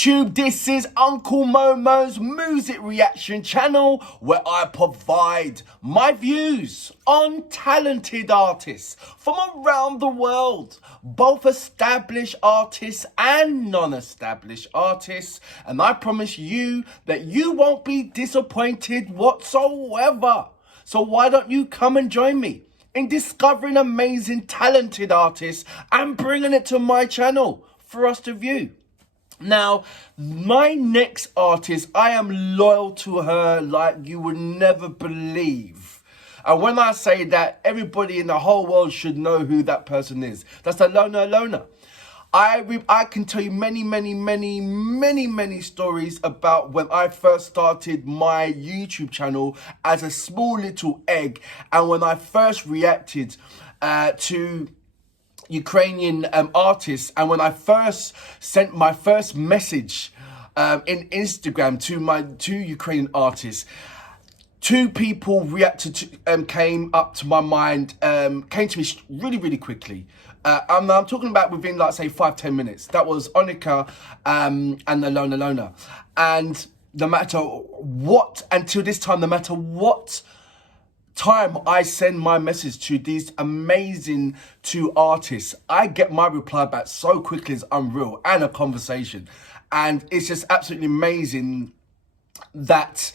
YouTube, this is Uncle Momo's music reaction channel where I provide my views on talented artists from around the world, both established artists and non-established artists, and I promise you that you won't be disappointed whatsoever. So why don't you come and join me in discovering amazing talented artists and bringing it to my channel for us to view. Now, my next artist, I am loyal to her like you would never believe. And when I say that, everybody in the whole world should know who that person is. That's Alyona. I can tell you many stories about when I first started my YouTube channel as a small little egg, and when I first reacted to Ukrainian artists, and when I first sent my first message in Instagram to Ukrainian artists. Two people reacted to, came up to my mind, came to me really quickly. I'm talking about within, like, say, 5-10 minutes. That was Onika and Alyona. And no matter what, until this time, no matter what time I send my message to these amazing two artists, I get my reply back so quickly, it's unreal, and a conversation. And it's just absolutely amazing that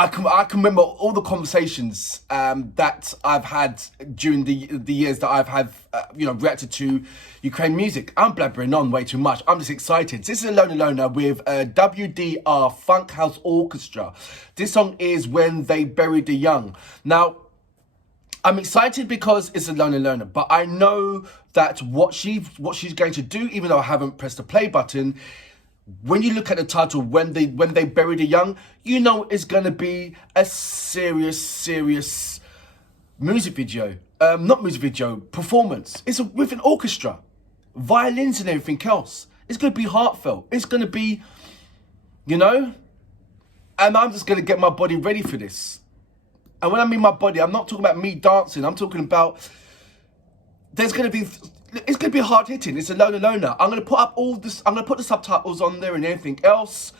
I can remember all the conversations that I've had during the years that I've had, reacted to Ukraine music. I'm blabbering on way too much. I'm just excited. This is Alyona with WDR Funkhausorchester. This song is When They Bury the Young. Now, I'm excited because it's Alyona, but I know that what she's going to do, even though I haven't pressed the play button, when you look at the title, when they bury the young, you know it's going to be a serious music video. Not music video, performance. It's with an orchestra, violins and everything else. It's going to be heartfelt. It's going to be, and I'm just going to get my body ready for this. And when I mean my body, I'm not talking about me dancing. I'm talking about it's going to be hard hitting. It's Alyona. I'm going to put up all this. I'm going to put the subtitles on there and everything else.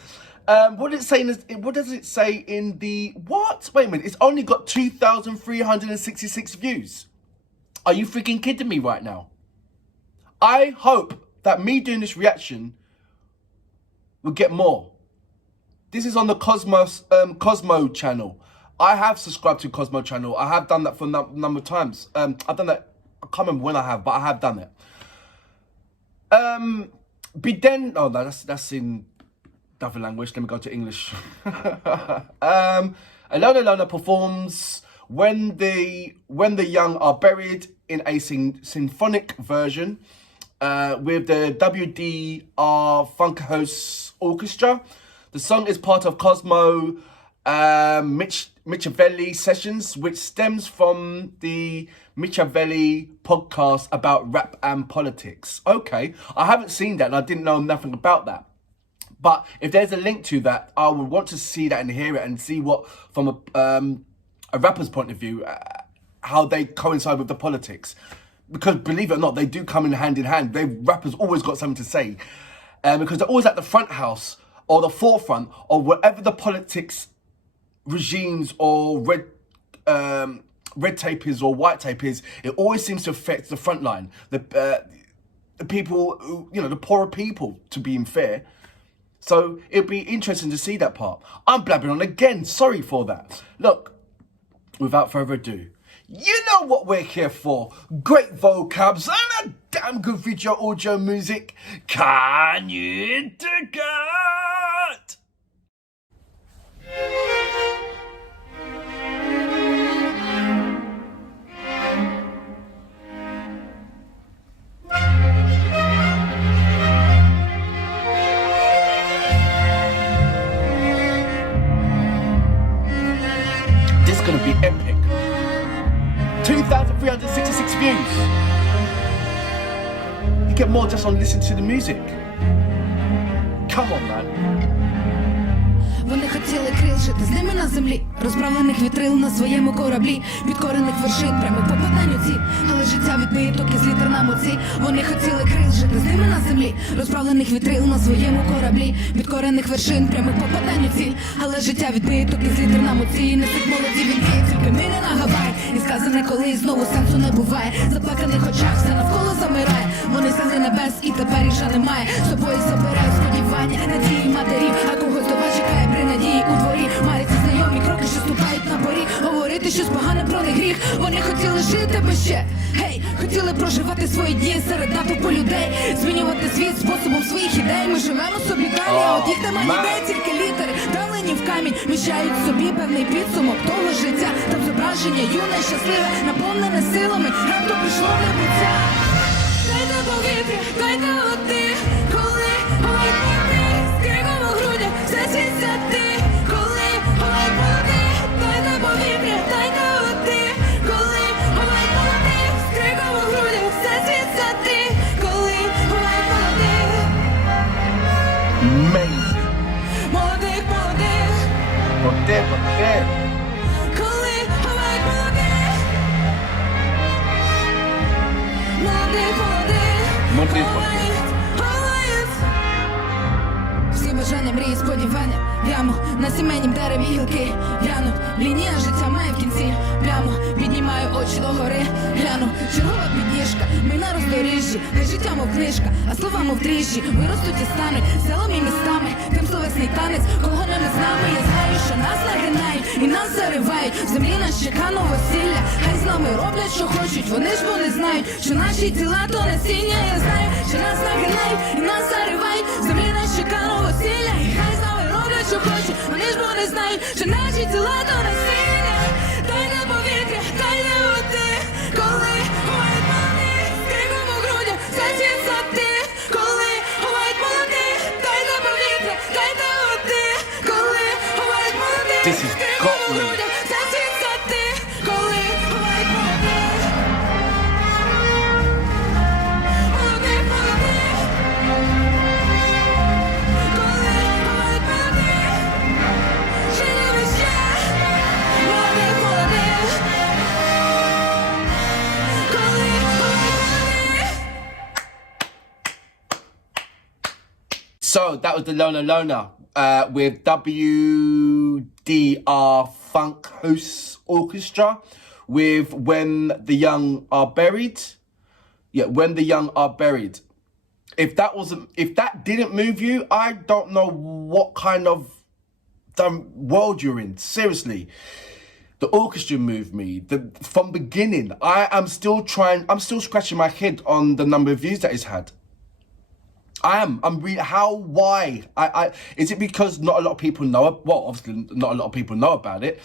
What does it say in the what? Wait a minute. It's only got 2,366 views. Are you freaking kidding me right now? I hope that me doing this reaction will get more. This is on the COSMO channel. I have subscribed to COSMO channel. I have done that for a number of times. I've done that. I can't remember when I have, but I have done it. That's in other language. Let me go to English. Alyona performs When the Young Are Buried in a symphonic version with the WDR Funkhausorchester. The song is part of COSMO Machiavelli Sessions, which stems from the Machiavelli podcast about rap and politics. Okay, I haven't seen that and I didn't know nothing about that. But if there's a link to that, I would want to see that and hear it and see what, from a rapper's point of view, how they coincide with the politics. Because believe it or not, they do come in hand. Rappers always got something to say. Because they're always at the front house or the forefront or whatever the politics regimes or red tape is or white tape is, it always seems to affect the front line, the people who, the poorer people, to be fair. So it'd be interesting to see that part. I'm blabbing on again, sorry for that. Look, without further ado, you know what we're here for. Great vocabs and a damn good video audio music. Can you dig it? Gonna be epic. 2,366 views. You get more just on listening to the music. Come on, man. Вони хотіли крізь жити з ними на землі, розправлених вітрил на своєму кораблі, підкорених вершин, прямих попадань у ціль. Але життя відбиток із літер на моці. Вони хотіли крил жити з ними на землі, розправлених вітрил на своєму кораблі, підкорених вершин, прямих попадань у ціль. Але життя відбиток із літер на моці. Несуть молоді вінки, тільки ми не на Гавай. І сказане коли знову сенсу не буває. Заплаканих очах все навколо замирає. Вони сягли небес і тепер їх вже немає. З собою забирають сподівання, надії матерів, а когось доба чекає при надії у дворі. Маряться знайомі кроки, що ступають на поріг. Говорити щось погане про них гріх. Вони хотіли жити би ще, гей, хотіли проживати свої дні серед натовпу людей, змінювати світ способом своїх ідей. Ми живемо собі далі, а от їх нема ніде, тільки літери, вдавлені в камінь, міщають собі певний підсумок того життя. Там зображення юне, щасливе, наповнене силами, раптом пішло небуття. Дайте повітря, дайте води, коли ховають молодих, з криком у грудях, все світся ти. Коли ховають молодих, дайте повітря, дайте води, коли ховають молодих, з криком у грудях, все світся ти. Коли ховають молодих. Amazing. Молодих, молодих. Молодих. Коли ховають молодих. Молодих, молодих. Молодих, Ховають. Всі бажання, мрії, сподівання прямо на сімейнім дереві гілки в'януть. Лінія життя має в кінці прямо. Піднімаю очі догори, гляну. Чергова підніжка, ми на роздоріжжі. Хай життя мов книжка, а слова мов дріжджі. Виростуть і стануть селом і містами. Тим словесний танець, кого нема з нами. Я знаю, що нас нагинають і нас заривають. В землі нас чека новосілля. Хай з нами роблять, що хочуть. Вони ж вони знають, що наші тіла то насіння. Я знаю, що нас нагинають і нас заривають. В землі нас чека новосілля. І хай з нами роблять, що хочуть. Вони ж вони знають, що наші тіла то насіння. Дайте повітря, дайте води, коли ховають молодих, з криком у грудях, все світся ти. Коли ховають молодих, дайте повітря, дайте води, коли ховають молодих, This з is криком у got me. грудях, все світся ти. Коли ховають молодих. Молодих, молодих. Коли ховають молодих. Жили ще. Молодих, молодих. Коли ховають молодих. So that was the Lona with WDR Funkhausorchester with When the Young Are Buried. Yeah, When the Young Are Buried. If that didn't move you, I don't know what kind of world you're in. Seriously. The orchestra moved me from beginning. I'm still scratching my head on the number of views that it's had. Why? Is it because not a lot of people know it? Well, obviously not a lot of people know about it.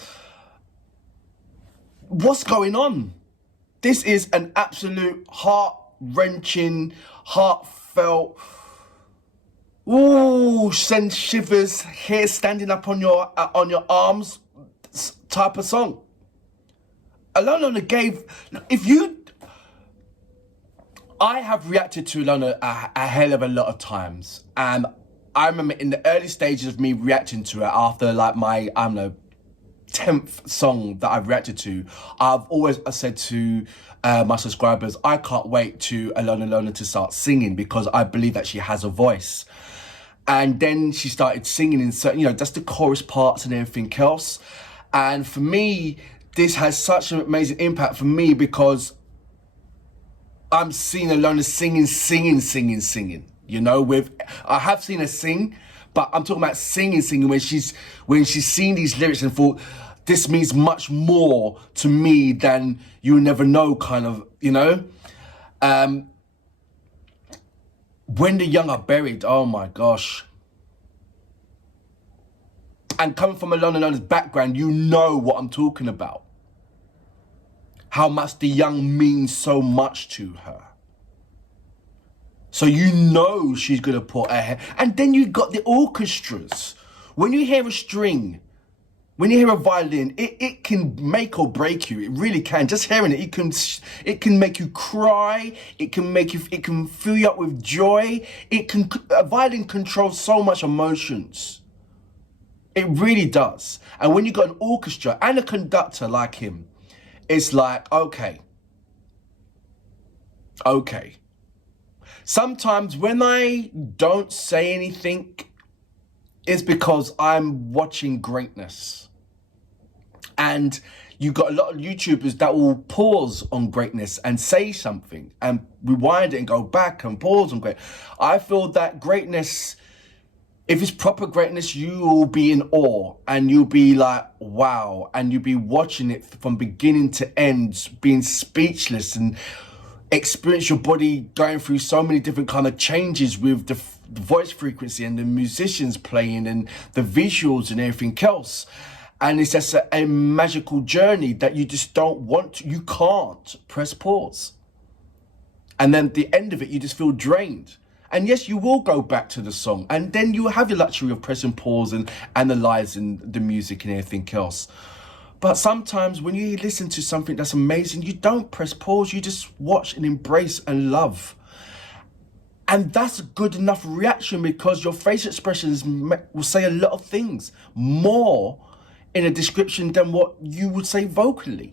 What's going on? This is an absolute heart-wrenching, heartfelt, send shivers, hair standing up on your arms type of song. Alona gave, I have reacted to Alona a hell of a lot of times. And I remember in the early stages of me reacting to it after like my, 10th song that I've reacted to, I've always said to my subscribers, I can't wait to Alona to start singing because I believe that she has a voice. And then she started singing in certain, just the chorus parts and everything else. And for me, this has such an amazing impact for me because I'm seeing Alona singing. I have seen her sing, but I'm talking about singing when she's seen these lyrics and thought, this means much more to me than you'll never know kind of, When the Young Are Buried, oh my gosh. And coming from Alona's background, you know what I'm talking about. How much the young means so much to her. So you know she's going to put her head. And then you got the orchestras. When you hear a string, when you hear a violin, it can make or break you. It really can. Just hearing it, it can make you cry. It can fill you up with joy. A violin controls so much emotions. It really does. And when you got an orchestra and a conductor like him, it's like, okay. Sometimes when I don't say anything, it's because I'm watching greatness. And you got a lot of YouTubers that will pause on greatness and say something and rewind it and go back and pause on greatness. I feel that greatness, if it's proper greatness, you will be in awe and you'll be like, wow. And you'll be watching it from beginning to end, being speechless and experience your body going through so many different kind of changes with the voice frequency and the musicians playing and the visuals and everything else. And it's just a magical journey that you just you can't press pause. And then at the end of it, you just feel drained. And yes, you will go back to the song and then you have the luxury of pressing pause and analysing the music and everything else. But sometimes when you listen to something that's amazing, you don't press pause, you just watch and embrace and love. And that's a good enough reaction because your face expressions will say a lot of things, more in a description than what you would say vocally.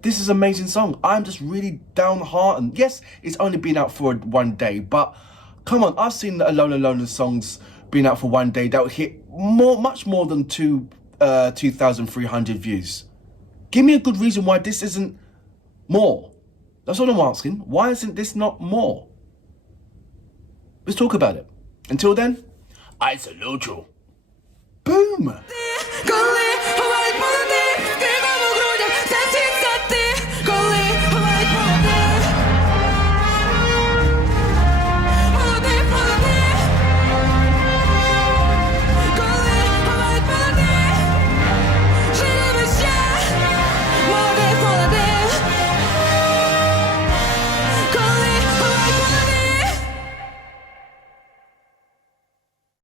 This is an amazing song. I'm just really downhearted. Yes, it's only been out for one day, but come on, I've seen the Alyona songs being out for one day that will hit much more than 2,300 views. Give me a good reason why this isn't more. That's all I'm asking. Why isn't this not more? Let's talk about it. Until then, I salute you. Boom! Коли